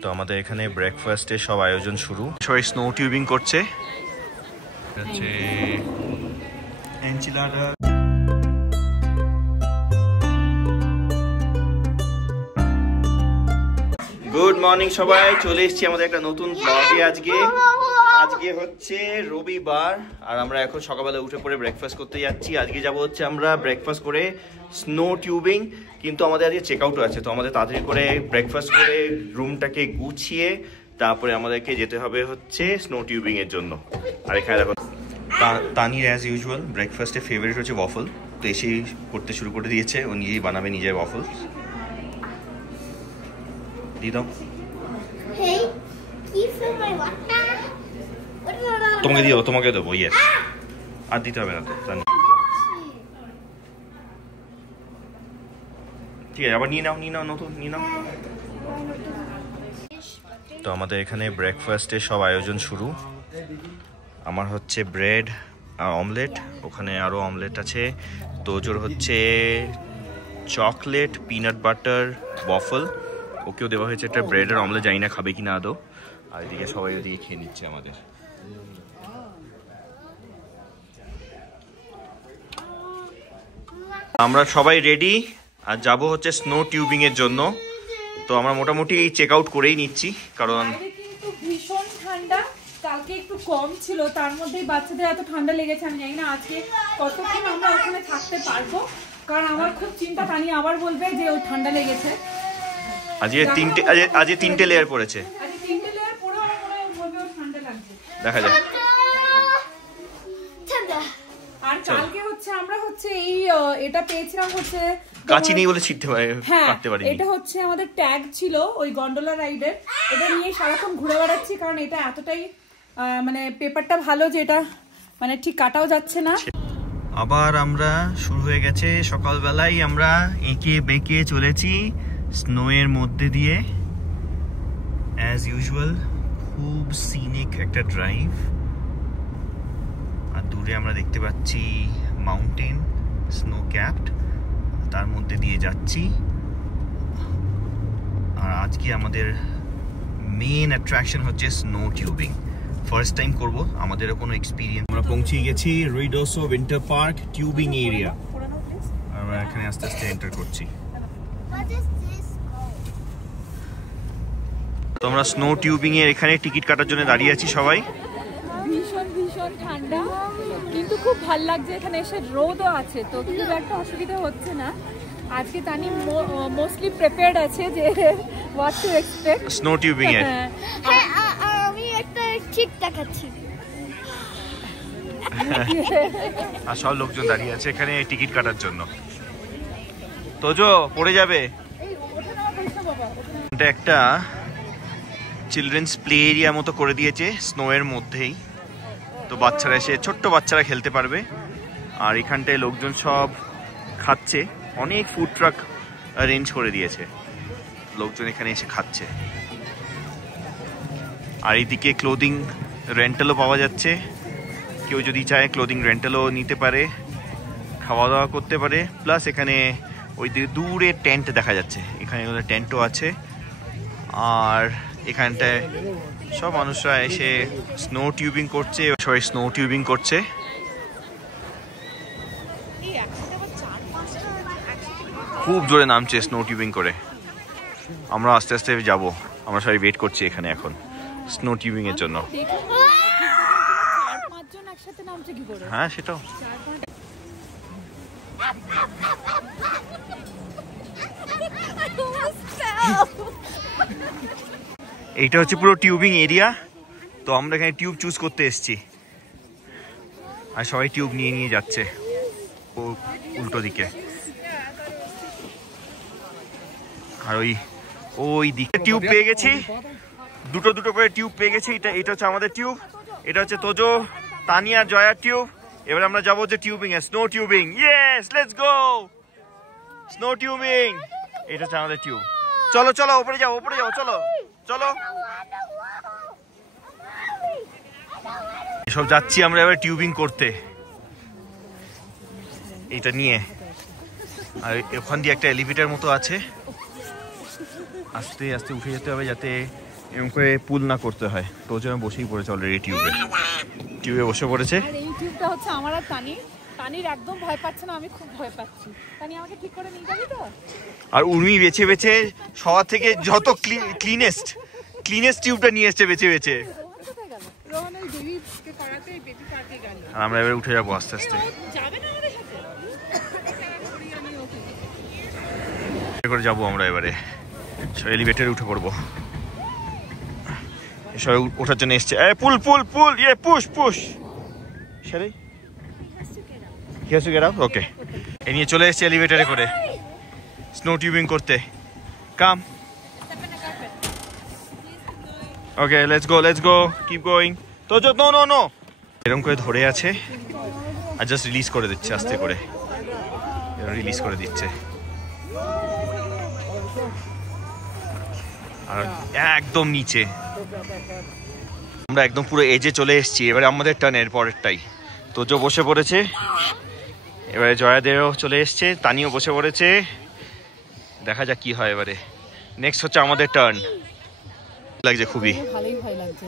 তো আমাদের এখানে ব্রেকফাস্টের সব আয়োজন শুরু। সবাই স্নো টিউবিং করছে। গুড মর্নিং সবাই, চলে এসেছি আমাদের একটা নতুন ব্লগে। আজকে হচ্ছে রবিবার আর আমরা এখন সকালবেলা উঠে পড়ে ব্রেকফাস্ট করতে যাচ্ছি। আজকে যাব হচ্ছে আমরা ব্রেকফাস্ট করে স্নো টিউবিং, কিন্তু আমাদের আজকে চেক আউটও আছে। তো আমাদের তাড়াতাড়ি করে ব্রেকফাস্ট করে রুমটাকে গুছিয়ে তারপরে আমাদেরকে যেতে হবে হচ্ছে স্নো টিউবিং এর জন্য। আর এখানে দেখো তানির অ্যাজ ইউজুয়াল ব্রেকফাস্টের ফেভারিট হচ্ছে ওয়াফল। তো এসেই করতে শুরু করে দিয়েছে, ও নিজেই বানাবে নিজের ওয়াফল। দিয়ে দাও, তোমাকে দেবো। ইয়েস, আর দিতে হবে না তো, জানি। ঠিক আছে, আবার নিয়ে নাও নতুন নিয়ে নাও। তো আমাদের এখানে ব্রেকফাস্টের সব আয়োজন শুরু। আমার হচ্ছে ব্রেড আর অমলেট, ওখানে আরও অমলেট আছে। তোজোর হচ্ছে চকলেট পিনাট বাটার ওয়াফল, ওকেও দেওয়া হয়েছে একটা ব্রেড আর অমলেট, জানি না খাবে কিনা আদৌ। আর এদিকে সবাই ওদিকে খেয়ে নিচ্ছে আমাদের। আমরা সবাই রেডি আর যাব হচ্ছে স্নো টিউবিং এর জন্য। তো আমরা মোটামুটি চেক আউট করেই নিচ্ছি, কারণ ভীষণ ঠান্ডা। কালকে একটু কম ছিল, তার মধ্যেই বাচ্চাদের এত ঠান্ডা লেগেছে। আমি জানি না আজকে কতক্ষণ আমরা ওখানে থাকতে পারবো, কারণ আমার খুব চিন্তা। তানি আবার বলবে যে ওই ঠান্ডা লেগেছে। আজকে তিনটে লেয়ার পড়েছে। দেখা যাক। আর কালকে হচ্ছে আমরা হচ্ছে এই এটা পেয়েছিলাম হচ্ছে কাঁচি নেই বলে ছিটতে কাটতে পারিনি। এটা হচ্ছে আমাদের ট্যাগ ছিল ওই গন্ডোলা রাইডের, এটা নিয়ে সারাক্ষণ ঘুরে বেড়াচ্ছি, কারণ এটা এতটাই মানে পেপারটা ভালো যে এটা মানে ঠিক কাটাও যাচ্ছে না। আবার আমরা শুরু হয়ে গেছে সকালবেলায়, আমরা এঁকে বেঁকে চলেছি স্নো এর মধ্যে দিয়ে। অ্যাজ ইউজুয়াল খুব সিনিক একটা ড্রাইভ। আর দূরে আমরা দেখতে পাচ্ছি মাউন্টেন, স্নো ক্যাপড, তার মধ্যে দিয়ে যাচ্ছি। আর আজকে আমাদের মেন অ্যাট্রাকশন হচ্ছে স্নো টিউবিং। ফার্স্ট টাইম করব, আমাদেরও কোনো এক্সপিরিয়েন্স। আমরা পৌঁছে গেছি রুইডোসো উইন্টার পার্ক টিউবিং এরিয়া। আমরা এখানে আস্তে আস্তে এন্টার করছি। তো আমরা স্নো টিউবিং এর এখানে টিকিট কাটার জন্য দাঁড়িয়ে আছি সবাই। ভীষণ ঠান্ডা, কিন্তু খুব ভালো লাগছে এখানে এসে। রোদও আছে, তো খুব একটা অসুবিধা হচ্ছে না। আজকে তানি মোস্টলি প্রিপেয়ার্ড আছে যে what to expect snow tubing এর। হ্যাঁ, আমি একটা ঠিক দেখাচ্ছি। আর সব লোকজন দাঁড়িয়ে আছে এখানে টিকিট কাটার জন্য। তোজো পড়ে যাবে। এটা একটা চিলড্রেন্স প্লে এরিয়া মতো করে দিয়েছে স্নো এর মধ্যেই। তো বাচ্চারা এসে, ছোট্ট বাচ্চারা খেলতে পারবে। আর এখানটায় লোকজন সব খাচ্ছে, অনেক ফুড ট্রাক অ্যারেঞ্জ করে দিয়েছে, লোকজন এখানে এসে খাচ্ছে। আর এইদিকে ক্লোদিং রেন্টালও পাওয়া যাচ্ছে, কেউ যদি চায় ক্লোদিং রেন্টালও নিতে পারে, খাওয়া দাওয়া করতে পারে। প্লাস এখানে ওই দিকে দূরে টেন্ট দেখা যাচ্ছে, এখানে টেন্টও আছে। আর এখানটায় সব মানুষরা এসে স্নো টিউবিং করছে, সবাই স্নো টিউবিং করছে। খুব জোরে নামছে স্নো টিউবিং করে। আমরা আস্তে আস্তে যাব, আমরা সবাই ওয়েট করছি এখানে এখন স্নো টিউবিং এর জন্য। হ্যাঁ, সেটাও। এইটা হচ্ছে পুরো টিউবিং এরিয়া। তো আমরা এখানে টিউব চুজ করতে এসেছি, আর সবাই টিউব নিয়ে নিয়ে যাচ্ছে উল্টো দিকে। আর ওই দিকে টিউব পেয়ে গেছি, দুটো করে টিউব পেয়ে গেছি। এটা হচ্ছে আমাদের টিউব, এটা হচ্ছে তোজো, তানিয়া, জয়ার টিউব। এবার আমরা যাবো যে tubing A, snow tubing. Yes, let's go snow tubing. এটা হচ্ছে আমাদের টিউব। চলো উপরে যাও, চলো। সব যাচ্ছি আমরা এবার টিউবিং করতে এটা নিয়ে। আর ওখান দিয়ে একটা এলিভেটর মতো আছে, আস্তে আস্তে উঠে যেতে হবে যাতে এরকম করে পুল না করতে হয়। তো জন্য বসেই পড়েছে অলরেডি টিউবে বসে পড়েছে। আর এই টিউবটা হচ্ছে আমার আর তানির একদম ভয় পাচ্ছে না, আমি খুব ভয় পাচ্ছি। তানি আমাকে ঠিক করে নিয়ে যাবি তো? আর উর্মি বেছে বেছে সবার থেকে যত ক্লিনেস্ট টিউবটা নিয়ে এসছে বেছে বেছে। রোহন ওই বেবিকে করাতে বেবি পার্কে গেল। আর আমরা এবারে উঠে যাবো আস্তে আস্তে। যাবে না আমাদের সাথে? করে যাবো আমরা এবারে এলিভেটরে উঠে পড়বো। সবাই ওঠার জন্য এসছে। পুল পুল পুল ইয়ে পুশ পুশ সেরে He has to get out? Okay. এ নিয়ে চলে এসছে এলিভেটরে করে স্নো টিউবিং করতে। Come. Okay let's go keep going. তো নো এরকম করে ধরে আছে আর জাস্ট রিলিজ করে দিচ্ছে আস্তে করে, রিলিজ করে দিচ্ছে। আর একদম নিচে আমরা একদম পুরো এজে চলে এসেছি। এবারে আমাদের টার্নের পরেরটাই। তো বসে পড়েছে, এবারে জয়াদেরও চলে এসছে, তানিও বসে পড়েছে। দেখা যাক কি হয় এবারে। নেক্সট হচ্ছে আমাদের টার্ন। লাগছে খুবই, ভালোই ভয় লাগছে।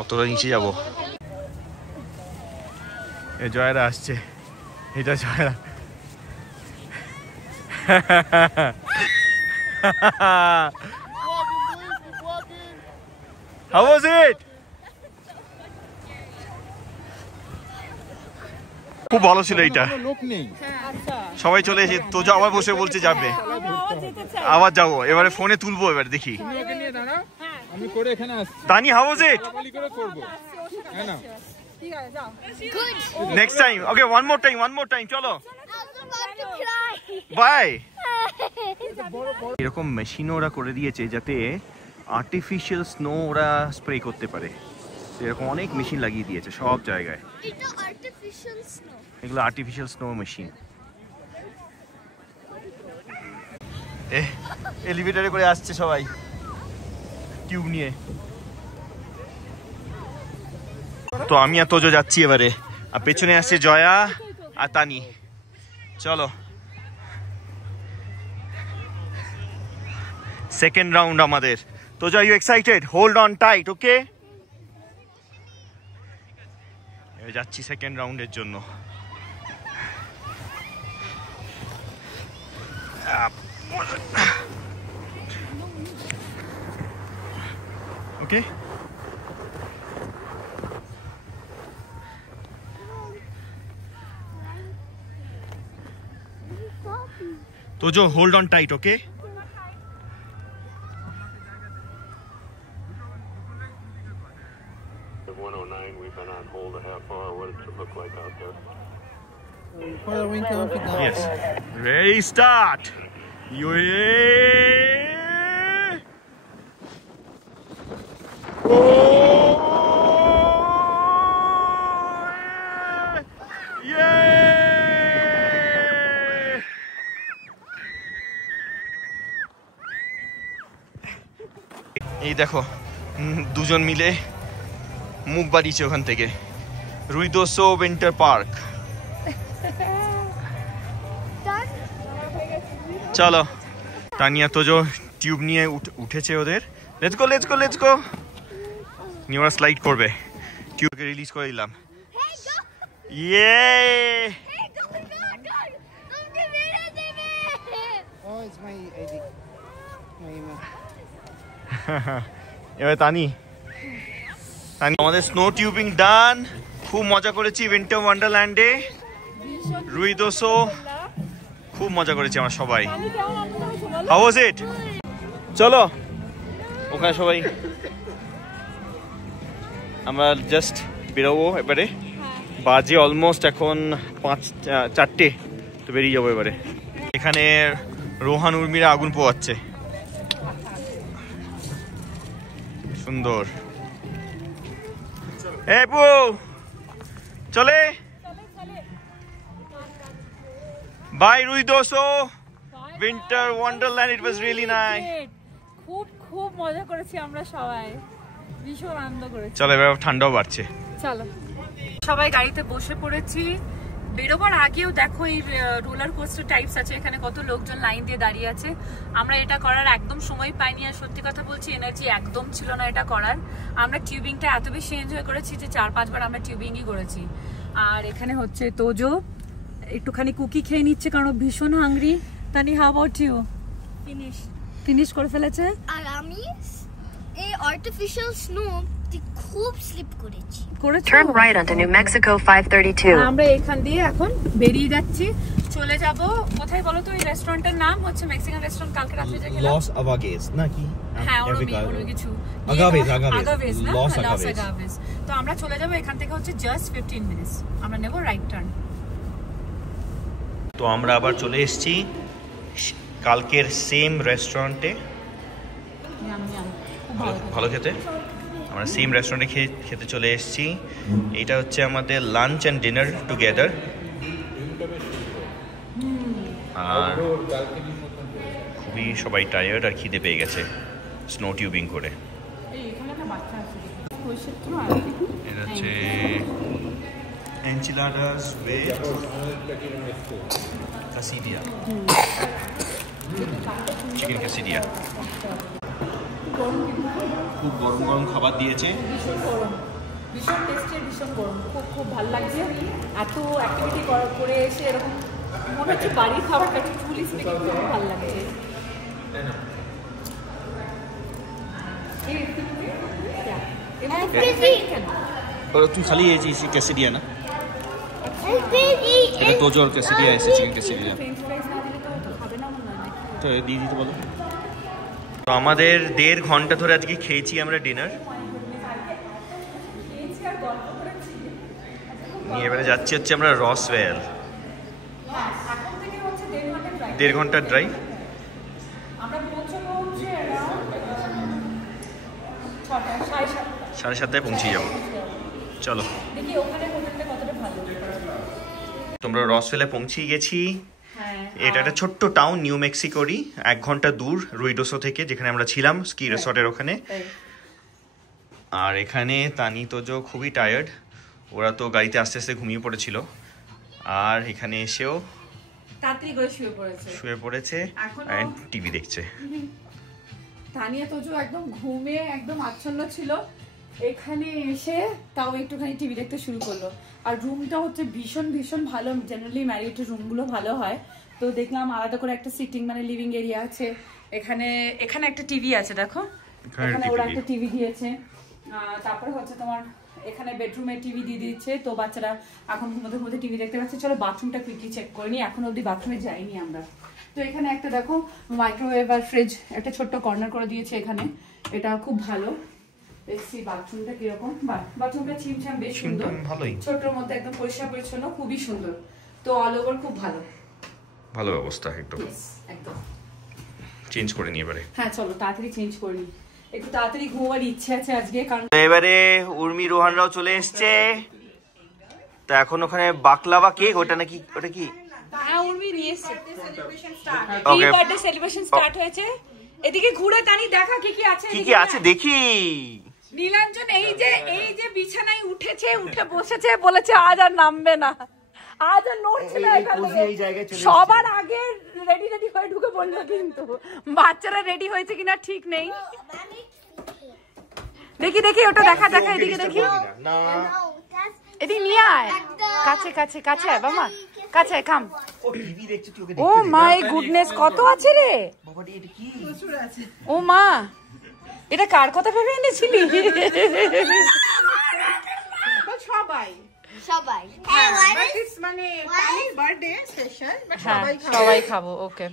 অতটা নিচে যাবো। জয়ারা আসছে, এটা জয়ারা। How was it? খুব ভালো ছিল এইটা। সবাই চলে এসে তো আবার বসে বলছে যাবে, আবার যাবো। এবারে ফোনে তুলবো, এবার দেখি। তানি how was it? Next time. Okay, one more time. চলো। বাই। এরকম মেশিন ওরা করে দিয়েছে যাতে আর্টিফিশিয়াল স্নো ওরা স্প্রে করতে পারে। এরকম অনেক মেশিন লাগিয়ে দিয়েছে সব জায়গায়। এগুলো আর্টিফিশিয়াল স্নো মেশিন। এলিভেটরে করে আসছে সবাই টিউব নিয়ে। তো আমি আর তোজো যাচ্ছি এবারে, আর পেছনে আসছে জয়া আর তানি। চলো সেকেন্ড রাউন্ড আমাদের। Tojo are you excited? Hold on tight, okay? যাচ্ছি সেকেন্ড রাউন্ডের জন্য। Okay Tojo hold on tight, okay? Yes. Ready, start. এই দেখো দুজন মিলে মুখ বাড়িয়েছে ওখান থেকে। রুইদোসো উইন্টার পার্ক। চলো তানিয়া তোজো টিউব নিয়ে উঠেছে ওদের। লেটস গো নিয়ে ওরা স্লাইড করবে। টিউবকে রিলিজ করে দিলাম। এবার তানি আমাদের স্নো টিউবিং ডান। খুব মজা করেছি উইন্টার ওয়ান্ডারল্যান্ডে রুইদোসো। খুব মজা করেছি আমরা সবাই। How was it? চলো ওখানে সবাই আমরা জাস্ট বেরোবো এবারে। বাজে অলমোস্ট এখন 4টে, তো বেরিয়ে যাবো এবারে। এখানে রোহান উর্মিরা আগুন পোয়াচ্ছে, সুন্দর। চলে bye Ruidoso winter wonderland. It was really nice. খুব মজা করেছি আমরা সবাই, ভীষণ আনন্দ করেছি। চলো এবার ঠান্ডাও বাড়ছে। চলো সবাই গাড়িতে বসে পড়েছি। বেরোবার আগেও দেখো এই রোলার কোস্টার টাইপস আছে, এখানে কত লোকজন লাইন দিয়ে দাঁড়িয়ে আছে। আমরা এটা করার একদম সময় পাইনি, আর সত্যি কথা বলছি এনার্জি একদম ছিল না এটা করার। আমরা টিউবিংটা এত বেশি এনজয় করেছি যে 4-5 বার আমরা টিউবিংই করেছি। আর এখানে হচ্ছে তোজো একটুখানি কুকি খেয়ে নিচ্ছে কারণ ভীষণ hungry. Tani, how about you? Finish করে ফেলেছে। আর আমি এই আর্টিফিশিয়াল স্নো খুব স্লিপ করেছি। Turn right onto New Mexico 532. আমরা এখান দিয়ে এখন বেরিয়ে যাচ্ছি, চলে যাব কোথায় বলো তো? এই রেস্টুরেন্টের নাম হচ্ছে মেক্সিকান রেস্টুরেন্ট, কালকে রাতে যে খেলাম। লস আভাগেস নাকি? হ্যাঁ, ওরকম কিছু। আগাভেস না, লস আগাভেস। তো আমরা চলে যাব এখান থেকে হচ্ছে জাস্ট 15 মিনিটস। আমরা নেব রাইট টার্ন। তো আমরা আবার চলে এসেছি কালকের সেম রেস্টুরেন্টে, ভালো খেতে। আমরা সেম রেস্টুরেন্টে খেতে চলে এসেছি। এটা হচ্ছে আমাদের লাঞ্চ অ্যান্ড ডিনার টুগেদার। আর খুবই সবাই টায়ার্ড আর খিদে পেয়ে গেছে স্নো টিউবিং করে। এটা হচ্ছে enchiladas with quesadilla, chicken quesadilla। খুব গরম গরম খাবার দিয়েছে, ভীষণ টেস্টি, ভীষণ গরম, খুব ভালো লাগছে। এত অ্যাক্টিভিটি করে এসে এরকম মনে হচ্ছে বাড়ির খাবারটা একটু পুলিশ থেকে খুব ভালো লাগছে। তুই খালি এই quesadilla না, এটা তোজোর quesadilla এসে চিকেন quesadilla তো দিয়ে দিতে বলো। তো আমাদের 1.5 ঘন্টা ধরে আজকে খেয়েছি আমরা ডিনার। নিয়ে এবারে যাচ্ছি হচ্ছে আমরা রসওয়েল। 1.5 ঘন্টার ড্রাইভ। আমরা পৌঁছাবো হচ্ছে 7:30 পৌঁছে যাবো। চলো দেখি ওখানে হোটেলটা কতটা ভালো। তোমরা রসওয়েলে পৌঁছে গেছি। এটা একটা ছোট্ট টাউন নিউ মেক্সিকোরই, 1 ঘন্টা দূর রুইডোসো থেকে, যেখানে আমরা ছিলাম স্কি রিসর্টের ওখানে। আর এখানে তানি তোজো খুবই টায়ার্ড, ওরা তো গাড়িতে আস্তে আস্তে ঘুমিয়ে পড়েছিল। আর এখানে এসেও তাড়াতাড়ি করে শুয়ে পড়েছে আর টিভি দেখছে। তানিয়া তোজো একদম ঘুমে একদম আচ্ছন্ন ছিল, এখানে এসে তাও একটুখানি টিভি দেখতে শুরু করলো। আর রুমটা হচ্ছে ভীষণ ভীষণ ভালো, জেনারেলি ম্যারিড রুমগুলো ভালো হয়। তো দেখলাম আলাদা করে একটা সিটিং মানে লিভিং এরিয়া আছে, এখানে একটা টিভি আছে, দেখো এখানে ওরা একটা টিভি দিয়েছে। তারপরে হচ্ছে তোমার এখানে বেডরুমে টিভি দিয়ে দিচ্ছে, তো বাচ্চারা এখন ঘুমোতে টিভি দেখতে পাচ্ছে। চলো বাথরুমটা কুইকলি চেক করে নিই, এখন অব্দি বাথরুমে যাইনি আমরা। তো এখানে একটা দেখো মাইক্রোওয়েভ আর ফ্রিজ একটা ছোট্ট কর্নার করে দিয়েছে এখানে, এটা খুব ভালো। দেখছি বাথরুমটা কিরকম, বাথরুমটা ছিমছাম বেশ সুন্দর, ছোট্টর মধ্যে একদম পরিষ্কার পরিচ্ছন্ন, খুবই সুন্দর। তো অল ওভার খুব ভালো ব্যবস্থা, একদম চেঞ্জ করে নিয়ে এবারে। হ্যাঁ চলো তাড়াতাড়ি চেঞ্জ করে নিই, একটু তাড়াতাড়ি ঘুমার ইচ্ছে আছে আজকে। কারণ এবারে উর্মি রোহানরাও চলে এসছে। তা এখন ওখানে বাকলাভা কেক, ওটা নাকি, ওটা কি? উর্মি নিয়ে এসছে, বার্থডে সেলিব্রেশন স্টার্ট হয়েছে। এদিকে ঘুরে টানি দেখা কি কি আছে দেখি। নীলাঞ্জন এই যে বিছানায় উঠে বসেছে, বলেছে আজ আর নামবে না, আজ আর নড়ছে না। সবার আগে রেডি হয়ে ঢুকে পড়লো, কিন্তু বাচ্চারা রেডি হয়েছে কিনা ঠিক নেই। দেখি ওটা দেখা এদিকে দেখি, এদিকে নিয়ে আয়, কাছে আয় বাবা, কাছে আয়, কাম। ও মাই গুডনেস, কত আছে রে, ও মা, এটা কার কথা ভেবে এনেছিলি? সবাই মানে বার্থডে স্পেশাল, সবাই খাবো। ওকে,